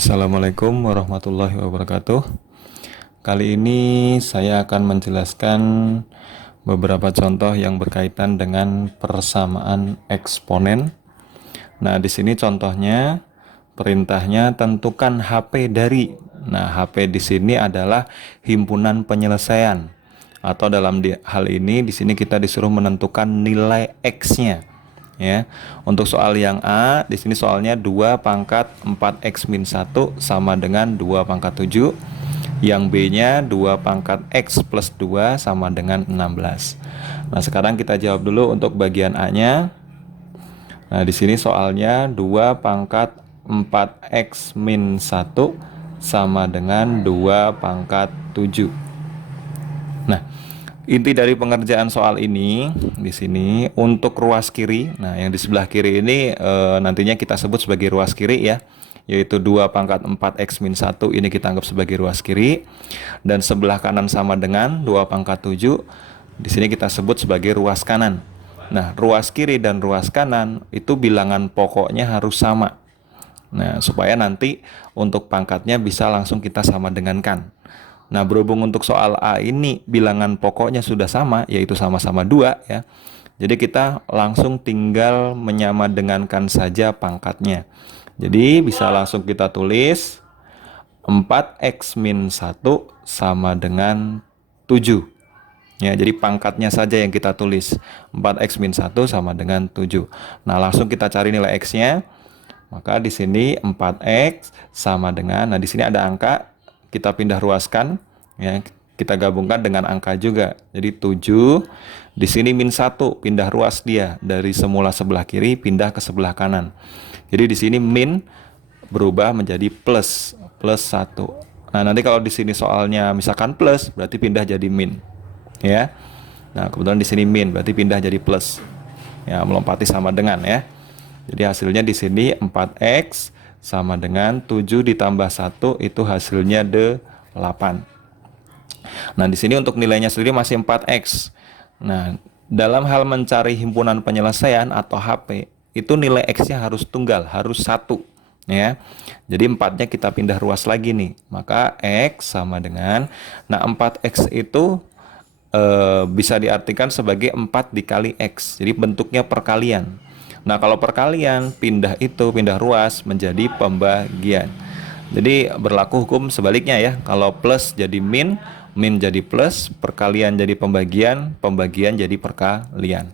Assalamualaikum warahmatullahi wabarakatuh. Kali ini saya akan menjelaskan beberapa contoh yang berkaitan dengan persamaan eksponen. Nah, di sini contohnya perintahnya tentukan HP dari. Nah, HP di sini adalah himpunan penyelesaian. Atau dalam hal ini di sini kita disuruh menentukan nilai X-nya. Ya. Untuk soal yang A, di sini soalnya 2 pangkat 4x min 1 sama dengan 2 pangkat 7. Yang B-nya 2 pangkat x plus 2 sama dengan 16. Nah, sekarang kita jawab dulu untuk bagian A-nya. Nah, di sini soalnya 2 pangkat 4x min 1 sama dengan 2 pangkat 7. Nah, inti dari pengerjaan soal ini di sini untuk ruas kiri. Nah, yang di sebelah kiri ini nantinya kita sebut sebagai ruas kiri ya, yaitu 2 pangkat 4x min 1 ini kita anggap sebagai ruas kiri, dan sebelah kanan sama dengan 2 pangkat 7 di sini kita sebut sebagai ruas kanan. Nah, ruas kiri dan ruas kanan itu bilangan pokoknya harus sama. Nah, supaya nanti untuk pangkatnya bisa langsung kita sama dengankan. Nah, berhubung untuk soal A ini bilangan pokoknya sudah sama, yaitu sama-sama 2 ya. Jadi kita langsung tinggal menyamadengankan saja pangkatnya. Jadi bisa langsung kita tulis 4x min 1 sama dengan 7. Ya, jadi pangkatnya saja yang kita tulis. 4x min 1 sama dengan 7. Nah, langsung kita cari nilai X-nya. Maka di sini 4x sama dengan, nah di sini ada angka, kita pindah ruaskan ya, kita gabungkan dengan angka juga. Jadi 7, di sini min 1, pindah ruas dia dari semula sebelah kiri pindah ke sebelah kanan. Jadi di sini min berubah menjadi plus 1. Nah, nanti kalau di sini soalnya misalkan plus, berarti pindah jadi min. Ya. Nah, kebetulan di sini min, berarti pindah jadi plus. Ya, melompati sama dengan ya. Jadi hasilnya di sini 4x sama dengan 7 ditambah 1 itu hasilnya 8. Nah, di sini untuk nilainya sendiri masih 4x. Nah, dalam hal mencari himpunan penyelesaian atau HP, itu nilai X-nya harus tunggal, harus 1 ya. Jadi 4-nya kita pindah ruas lagi nih. Maka X sama dengan, nah 4x itu bisa diartikan sebagai 4 dikali X. Jadi bentuknya perkalian. Nah, kalau perkalian, pindah ruas menjadi pembagian. Jadi berlaku hukum sebaliknya ya. Kalau plus jadi min, min jadi plus, perkalian jadi pembagian, pembagian jadi perkalian.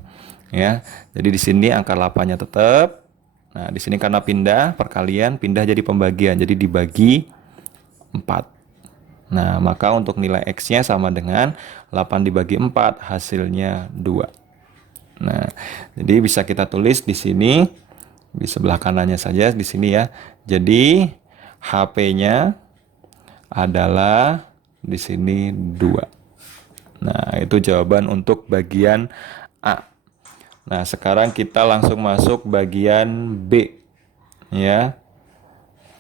Ya. Jadi di sini angka 8-nya tetap. Nah, di sini karena pindah, perkalian, pindah jadi pembagian. Jadi dibagi 4. Nah, maka untuk nilai X-nya sama dengan 8 dibagi 4, hasilnya 2. Nah, jadi bisa kita tulis di sini, di sebelah kanannya saja di sini ya. Jadi HP-nya adalah di sini 2. Nah, itu jawaban untuk bagian A. Nah, sekarang kita langsung masuk bagian B. Ya.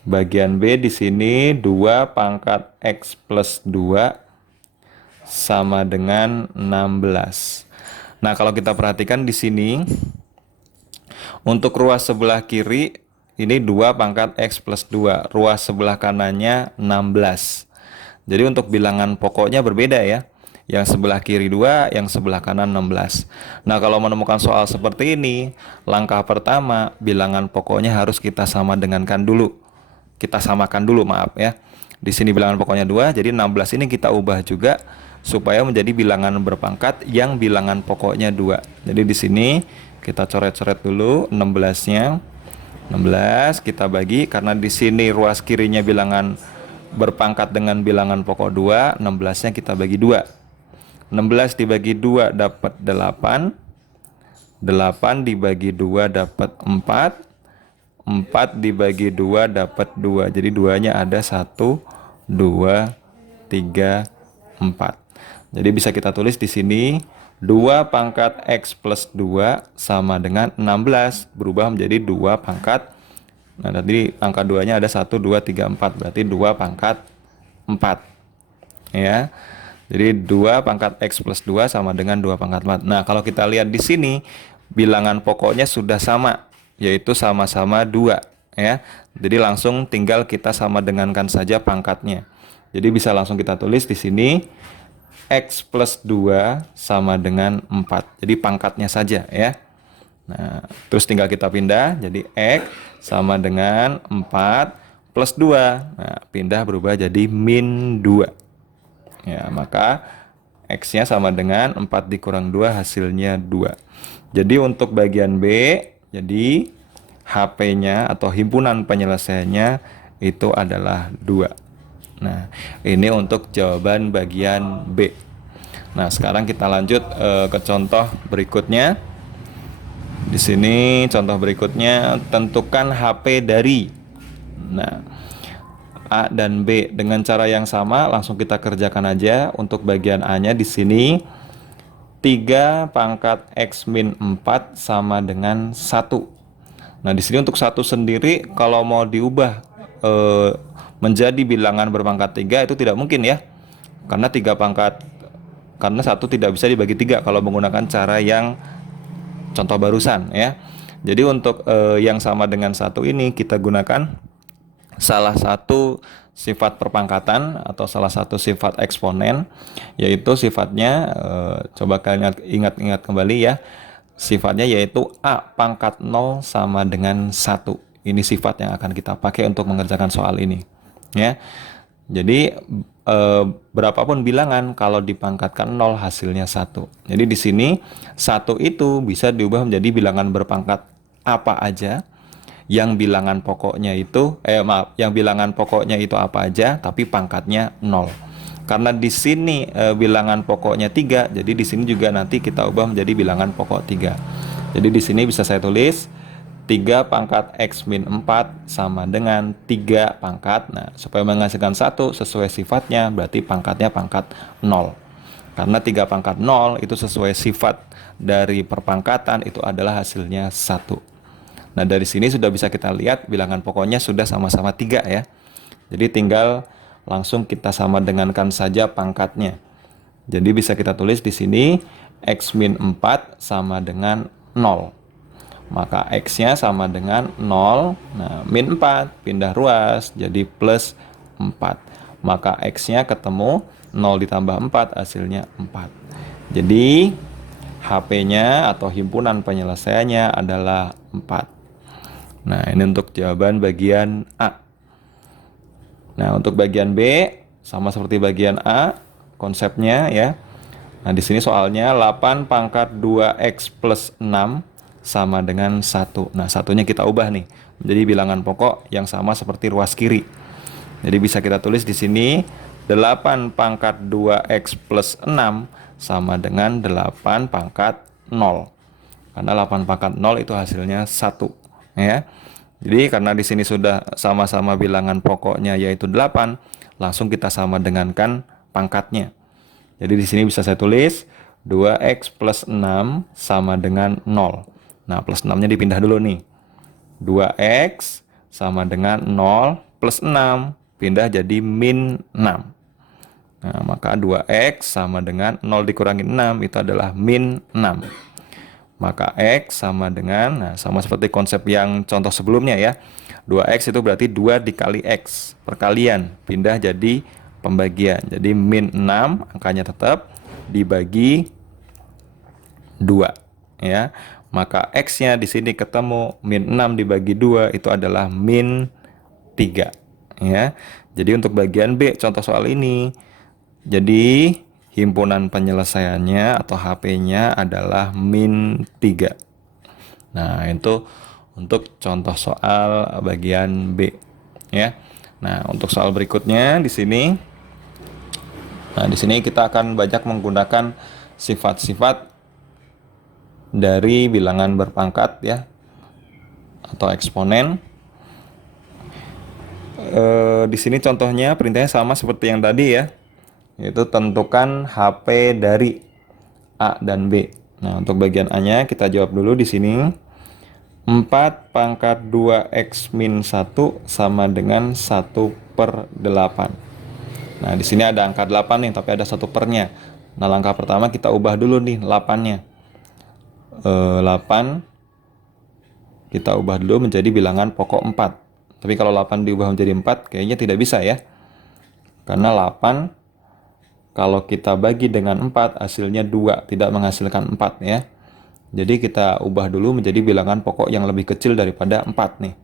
Bagian B di sini 2 pangkat X plus 2 sama dengan 16. Nah, kalau kita perhatikan di sini untuk ruas sebelah kiri ini 2 pangkat X plus 2, ruas sebelah kanannya 16. Jadi untuk bilangan pokoknya berbeda ya. Yang sebelah kiri 2, yang sebelah kanan 16. Nah, kalau menemukan soal seperti ini, langkah pertama bilangan pokoknya harus kita sama dengankan dulu. Kita samakan dulu, maaf ya. Di sini bilangan pokoknya 2, jadi 16 ini kita ubah juga supaya menjadi bilangan berpangkat yang bilangan pokoknya 2. Jadi di sini kita coret-coret dulu 16-nya. 16 kita bagi, karena di sini ruas kirinya bilangan berpangkat dengan bilangan pokok 2, 16-nya kita bagi 2. 16 dibagi 2 dapat 8. 8 dibagi 2 dapat 4. 4 dibagi 2 dapat 2. Jadi 2-nya ada 1, 2, 3, 4. Jadi bisa kita tulis di sini 2 pangkat X plus 2 sama dengan 16 berubah menjadi 2 pangkat. Nah, tadi angka 2-nya ada 1, 2, 3, 4. Berarti 2 pangkat 4. Ya. Jadi 2 pangkat X plus 2 sama dengan 2 pangkat 4. Nah, kalau kita lihat di sini bilangan pokoknya sudah sama, yaitu sama-sama 2 ya. Jadi langsung tinggal kita sama dengankan saja pangkatnya. Jadi bisa langsung kita tulis di sini X plus 2 sama dengan 4. Jadi pangkatnya saja ya. Nah, terus tinggal kita pindah, jadi X sama dengan 4 plus 2. Nah, pindah berubah jadi min 2. Ya, maka X-nya sama dengan 4 dikurang 2 hasilnya 2. Jadi untuk bagian B, jadi HP-nya atau himpunan penyelesaiannya itu adalah 2. Nah, ini untuk jawaban bagian B. Nah, sekarang kita lanjut ke contoh berikutnya. Di sini contoh berikutnya, tentukan HP dari. Nah, A dan B dengan cara yang sama, langsung kita kerjakan aja. Untuk bagian A-nya di sini 3 pangkat X min 4 sama dengan 1. Nah, di sini untuk 1 sendiri kalau mau diubah menjadi bilangan berpangkat 3 itu tidak mungkin ya. Karena 1 tidak bisa dibagi 3 kalau menggunakan cara yang contoh barusan ya. Jadi untuk yang sama dengan 1 ini kita gunakan salah satu sifat perpangkatan atau salah satu sifat eksponen, yaitu sifatnya coba kalian ingat-ingat kembali ya. Sifatnya yaitu A pangkat 0 sama dengan 1. Ini sifat yang akan kita pakai untuk mengerjakan soal ini ya. Jadi berapapun bilangan kalau dipangkatkan 0 hasilnya 1. Jadi di sini 1 itu bisa diubah menjadi bilangan berpangkat apa aja. Yang bilangan pokoknya itu yang bilangan pokoknya itu apa aja tapi pangkatnya 0. Karena di sini bilangan pokoknya 3, jadi di sini juga nanti kita ubah menjadi bilangan pokok 3. Jadi di sini bisa saya tulis 3 pangkat X min 4 sama dengan 3 pangkat. Nah, supaya menghasilkan 1 sesuai sifatnya, berarti pangkatnya pangkat 0. Karena 3 pangkat 0 itu sesuai sifat dari perpangkatan, itu adalah hasilnya 1. Nah, dari sini sudah bisa kita lihat bilangan pokoknya sudah sama-sama 3 ya. Jadi tinggal langsung kita sama dengankan saja pangkatnya. Jadi bisa kita tulis di sini X min 4 sama dengan 0. Maka X-nya sama dengan 0. Nah, min 4 pindah ruas jadi plus 4. Maka X-nya ketemu 0 ditambah 4 hasilnya 4. Jadi HP-nya atau himpunan penyelesaiannya adalah 4. Nah, ini untuk jawaban bagian A. Nah, untuk bagian B sama seperti bagian A konsepnya ya. Nah, di sini soalnya 8 pangkat 2X plus 6 sama dengan 1. Nah, satunya kita ubah nih menjadi bilangan pokok yang sama seperti ruas kiri. Jadi bisa kita tulis di sini 8 pangkat 2X plus 6 sama dengan 8 pangkat 0. Karena 8 pangkat 0 itu hasilnya 1 ya. Jadi karena di sini sudah sama-sama bilangan pokoknya yaitu 8, langsung kita sama dengankan pangkatnya. Jadi di sini bisa saya tulis 2X plus 6 sama dengan 0. Nah, plus 6-nya dipindah dulu nih. 2X sama dengan 0 plus 6, pindah jadi min 6. Nah, maka 2X sama dengan 0 dikurangi 6 itu adalah min 6. Maka X sama dengan, nah sama seperti konsep yang contoh sebelumnya ya. 2X itu berarti 2 dikali X, perkalian, pindah jadi pembagian. Jadi min 6 angkanya tetap dibagi 2 ya. Maka X-nya di sini ketemu min 6 dibagi 2 itu adalah min 3 ya. Jadi untuk bagian B contoh soal ini, jadi himpunan penyelesaiannya atau HP-nya adalah min 3. Nah, itu untuk contoh soal bagian B ya. Nah, untuk soal berikutnya di sini. Nah, di sini kita akan banyak menggunakan sifat-sifat dari bilangan berpangkat ya atau eksponen. Di sini contohnya perintahnya sama seperti yang tadi ya. Yaitu tentukan HP dari A dan B. Nah, untuk bagian A-nya kita jawab dulu di sini. 4 pangkat 2X min 1 sama dengan 1/8. Nah, di sini ada angka 8 nih, tapi ada 1 pernya. Nah, langkah pertama kita ubah dulu nih 8-nya. 8 kita ubah dulu menjadi bilangan pokok 4. Tapi kalau 8 diubah menjadi 4 kayaknya tidak bisa ya. Karena 8 kalau kita bagi dengan 4 hasilnya 2, tidak menghasilkan 4 ya. Jadi kita ubah dulu menjadi bilangan pokok yang lebih kecil daripada 4 nih.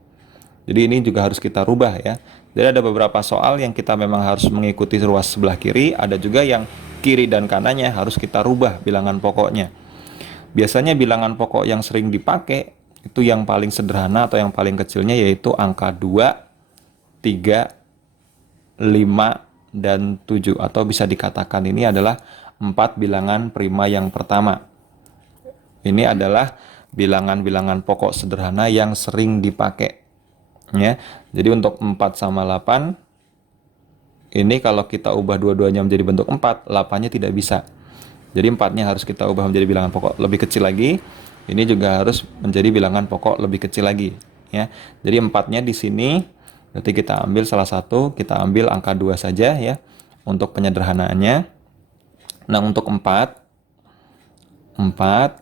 Jadi ini juga harus kita rubah ya. Jadi ada beberapa soal yang kita memang harus mengikuti ruas sebelah kiri, ada juga yang kiri dan kanannya harus kita rubah bilangan pokoknya. Biasanya bilangan pokok yang sering dipakai itu yang paling sederhana atau yang paling kecilnya yaitu angka 2, 3, 5, dan 7. Atau bisa dikatakan ini adalah 4 bilangan prima yang pertama. Ini adalah bilangan-bilangan pokok sederhana yang sering dipakai. Ya. Jadi untuk 4 sama 8, ini kalau kita ubah dua-duanya menjadi bentuk 4, 8-nya tidak bisa. Jadi 4-nya harus kita ubah menjadi bilangan pokok lebih kecil lagi. Ini juga harus menjadi bilangan pokok lebih kecil lagi. Ya. Jadi 4-nya di sini, berarti kita ambil salah satu, kita ambil angka 2 saja ya, untuk penyederhanaannya. Nah untuk 4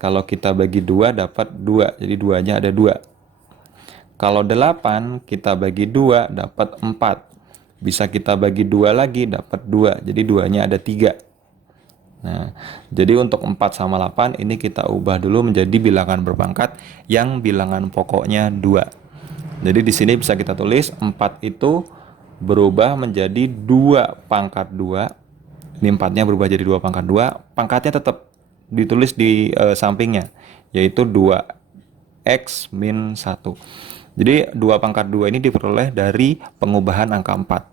kalau kita bagi 2 dapat 2, jadi 2-nya ada 2. Kalau 8 kita bagi 2 dapat 4. Bisa kita bagi 2 lagi dapat 2. Jadi 2-nya ada 3. Nah, jadi untuk 4 sama 8 ini kita ubah dulu menjadi bilangan berpangkat yang bilangan pokoknya 2. Jadi di sini bisa kita tulis 4 itu berubah menjadi 2 pangkat 2. Ini 4-nya berubah jadi 2 pangkat 2. Pangkatnya tetap ditulis di sampingnya, yaitu 2x min 1. Jadi 2 pangkat 2 ini diperoleh dari pengubahan angka 4.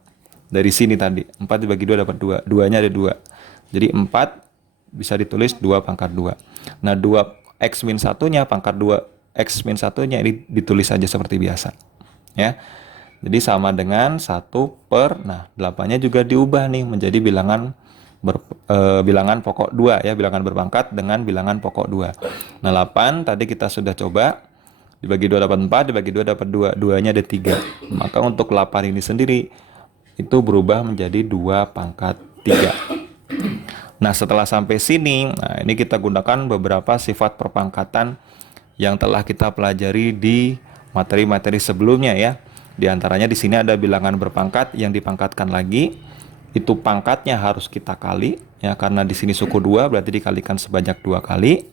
Dari sini tadi, 4 dibagi 2 dapat 2. 2-nya ada 2. Jadi 4 bisa ditulis 2 pangkat 2. Nah 2x min 1-nya, pangkat 2x min 1-nya ini ditulis saja seperti biasa. Ya. Jadi sama dengan 1 per, nah 8-nya juga diubah nih menjadi bilangan bilangan pokok 2 ya, bilangan berpangkat dengan bilangan pokok 2. Nah 8 tadi kita sudah coba, dibagi 2 dapat 4, dibagi 2 dapat 2, 2-nya ada 3. Maka untuk 8 ini sendiri itu berubah menjadi 2 pangkat 3. Nah setelah sampai sini, nah ini kita gunakan beberapa sifat perpangkatan yang telah kita pelajari di materi-materi sebelumnya ya. Di antaranya di sini ada bilangan berpangkat yang dipangkatkan lagi. Itu pangkatnya harus kita kali ya, karena di sini suku 2 berarti dikalikan sebanyak 2 kali.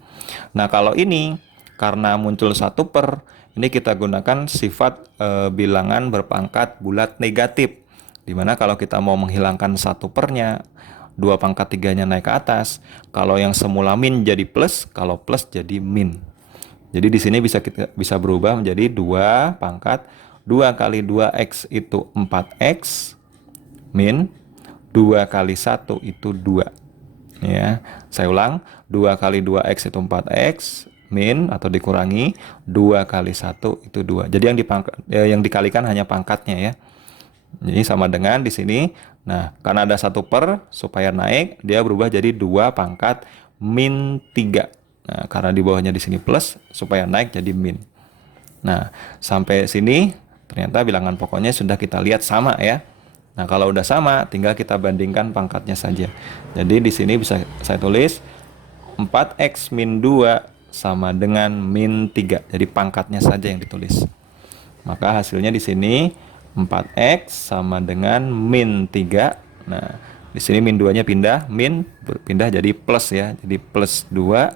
Nah kalau ini karena muncul 1 per, ini kita gunakan sifat bilangan berpangkat bulat negatif, dimana kalau kita mau menghilangkan 1 pernya, 2 pangkat 3-nya naik ke atas. Kalau yang semula min jadi plus, kalau plus jadi min. Jadi di sini bisa berubah menjadi 2 pangkat 2 kali 2x itu 4x min 2 kali 1 itu 2. Ya, saya ulang, 2 kali 2x itu 4x min atau dikurangi 2 kali 1 itu 2. Jadi yang dikalikan hanya pangkatnya ya. Jadi sama dengan di sini. Nah, karena ada 1 per, supaya naik dia berubah jadi 2 pangkat min 3. Nah, karena di bawahnya di sini plus, supaya naik jadi min. Nah, sampai sini ternyata bilangan pokoknya sudah kita lihat sama ya. Nah, kalau udah sama, tinggal kita bandingkan pangkatnya saja. Jadi di sini bisa saya tulis 4x min 2 sama dengan min 3. Jadi pangkatnya saja yang ditulis. Maka hasilnya di sini 4x sama dengan min 3. Nah, di sini min 2-nya pindah, min berpindah jadi plus ya. Jadi plus 2.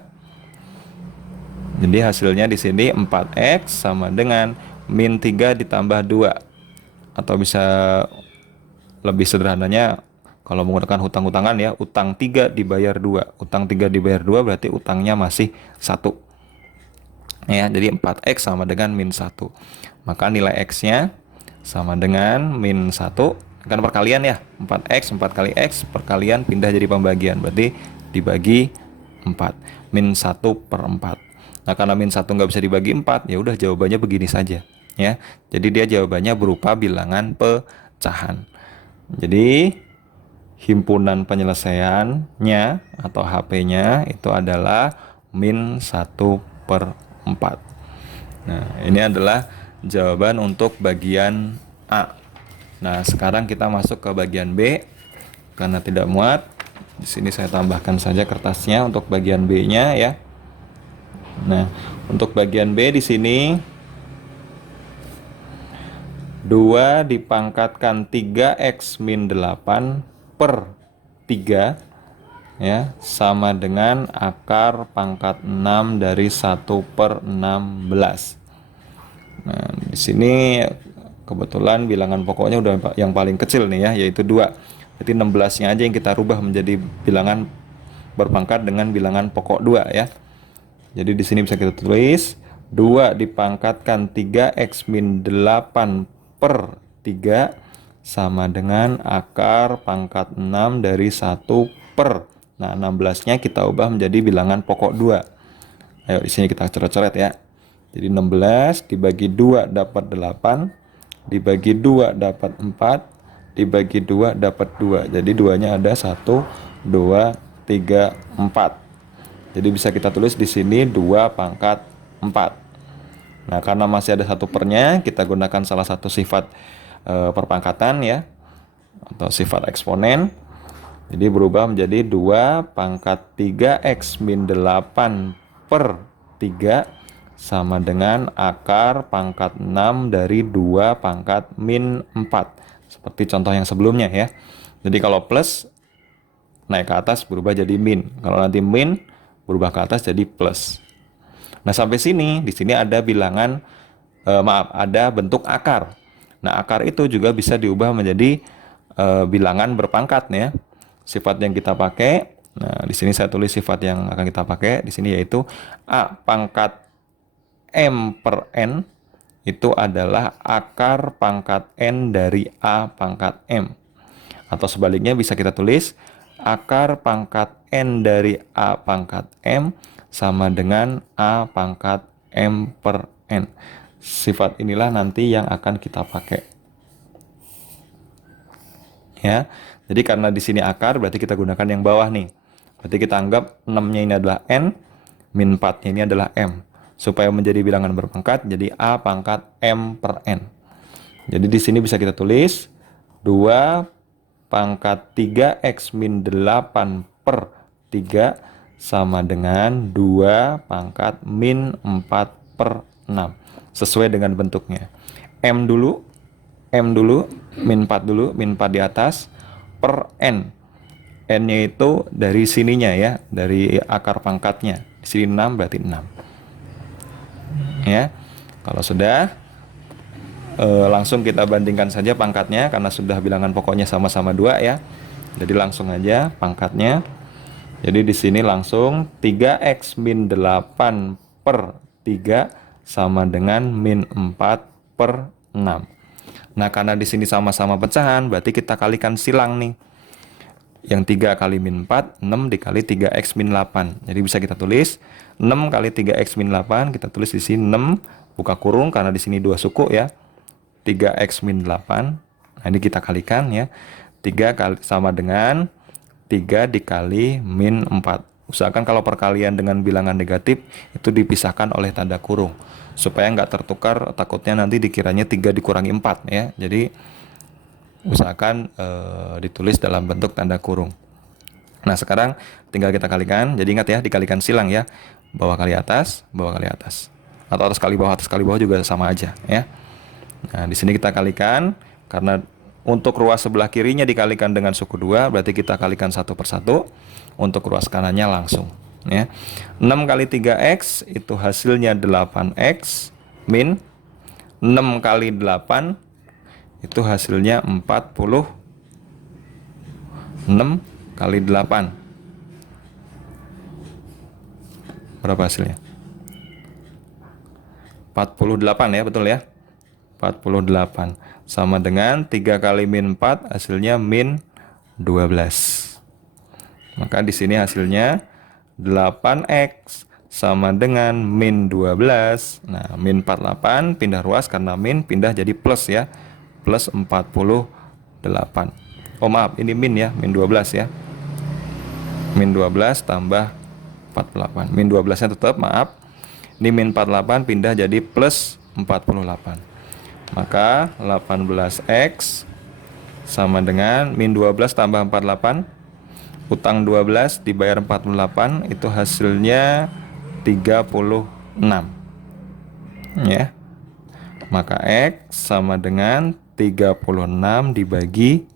Jadi hasilnya di sini 4x sama dengan min 3 ditambah 2. Atau bisa lebih sederhananya kalau menggunakan hutang-hutangan ya, utang 3 dibayar 2. Utang 3 dibayar 2 berarti utangnya masih 1. Ya, jadi 4x sama dengan min 1. Maka nilai x-nya sama dengan min 1. Kan perkalian ya, 4x 4 kali x perkalian pindah jadi pembagian, berarti dibagi 4. Min 1 per 4. Nah karena min 1 nggak bisa dibagi 4, ya udah jawabannya begini saja ya. Jadi dia jawabannya berupa bilangan pecahan. Jadi himpunan penyelesaiannya atau HP-nya itu adalah min 1 per 4. Nah ini adalah jawaban untuk bagian A. Nah sekarang kita masuk ke bagian B. Karena tidak muat, di sini saya tambahkan saja kertasnya untuk bagian B-nya ya. Nah untuk bagian B di sini 2 dipangkatkan 3x min 8 per 3 ya, sama dengan akar pangkat 6 dari 1 per 16. Nah, di sini kebetulan bilangan pokoknya udah yang paling kecil nih ya, yaitu 2. Jadi 16-nya aja yang kita rubah menjadi bilangan berpangkat dengan bilangan pokok 2 ya. Jadi di sini bisa kita tulis 2 dipangkatkan 3x min 8 per 3 sama dengan akar pangkat 6 dari 1 per. Nah, 16-nya kita ubah menjadi bilangan pokok 2. Ayo di sini kita coret-coret ya. Jadi 16 dibagi 2 dapat 8, dibagi 2 dapat 4, dibagi 2 dapat 2. Jadi 2-nya ada 1, 2, 3, 4. Jadi bisa kita tulis di sini 2 pangkat 4. Nah, karena masih ada 1 pernya, kita gunakan salah satu sifat perpangkatan ya, atau sifat eksponen. Jadi berubah menjadi 2 pangkat 3x min 8 per 3 sama dengan akar pangkat 6 dari 2 pangkat min 4. Seperti contoh yang sebelumnya ya. Jadi kalau plus naik ke atas berubah jadi min. Kalau nanti min berubah ke atas jadi plus. Nah, sampai sini, di sini ada bilangan, ada bentuk akar. Nah, akar itu juga bisa diubah menjadi bilangan berpangkat ya. Sifat yang kita pakai, nah di sini saya tulis sifat yang akan kita pakai di sini yaitu a pangkat m per n itu adalah akar pangkat n dari a pangkat m. Atau sebaliknya bisa kita tulis akar pangkat n dari a pangkat m sama dengan a pangkat m per n. Sifat inilah nanti yang akan kita pakai. Ya. Jadi karena di sini akar berarti kita gunakan yang bawah nih. Berarti kita anggap 6-nya ini adalah n, min 4-nya ini adalah m. Supaya menjadi bilangan berpangkat jadi a pangkat m per n. Jadi di sini bisa kita tulis 2 pangkat 3x min 8 per 3 sama dengan 2 pangkat min 4 per 6. Sesuai dengan bentuknya. M dulu, min 4 dulu, min 4 di atas, per n. N-nya itu dari sininya ya, dari akar pangkatnya. Di sini 6 berarti 6. Ya, kalau sudah langsung kita bandingkan saja pangkatnya karena sudah bilangan pokoknya sama-sama 2 ya. Jadi langsung aja pangkatnya. Jadi di sini langsung 3x min 8 per 3 sama dengan min 4 per 6. Nah, karena di sini sama-sama pecahan, berarti kita kalikan silang nih. Yang 3 kali min 4, 6 dikali 3x min 8. Jadi bisa kita tulis 6 kali 3x min 8, kita tulis di sini 6 buka kurung karena di sini 2 suku ya. 3x min 8. Nah, ini kita kalikan ya. 3 kali sama dengan 3 dikali min 4. Usahakan kalau perkalian dengan bilangan negatif itu dipisahkan oleh tanda kurung supaya nggak tertukar, takutnya nanti dikiranya 3 dikurangi 4 ya. Jadi usahakan ditulis dalam bentuk tanda kurung. Nah, sekarang tinggal kita kalikan. Jadi ingat ya, dikalikan silang ya. Bawah kali atas, bawah kali atas. Atau atas kali bawah juga sama aja ya. Nah, di sini kita kalikan karena untuk ruas sebelah kirinya dikalikan dengan suku 2, berarti kita kalikan satu per satu. Untuk ruas kanannya langsung ya. 6 kali 3x itu hasilnya 8x min 6 kali 8 itu hasilnya 46 kali 8. Berapa hasilnya? 48 ya, betul ya? 48 sama dengan 3 kali min 4 hasilnya min 12. Maka di sini hasilnya 8x sama dengan min 12. Nah, min 48 pindah ruas karena min pindah jadi plus ya. Plus 48. Oh maaf, ini min ya, min 12 ya. Min 12 tambah 48. Min 12-nya tetap, maaf. Ini min 48 pindah jadi plus 48. Maka 18x sama dengan min 12 tambah 48. Utang 12 dibayar 48 itu hasilnya 36. Ya. Maka X sama dengan 36 dibagi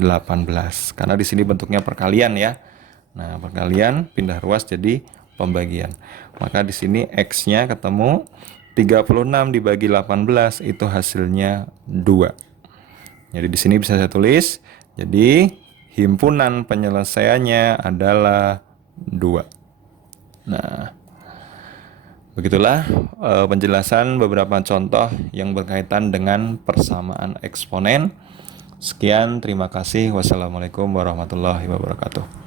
18. Karena di sini bentuknya perkalian ya. Nah, perkalian pindah ruas jadi pembagian. Maka di sini X-nya ketemu 36 dibagi 18 itu hasilnya 2. Jadi di sini bisa saya tulis. Jadi himpunan penyelesaiannya adalah 2. Nah, begitulah penjelasan beberapa contoh yang berkaitan dengan persamaan eksponen. Sekian, terima kasih. Wassalamualaikum warahmatullahi wabarakatuh.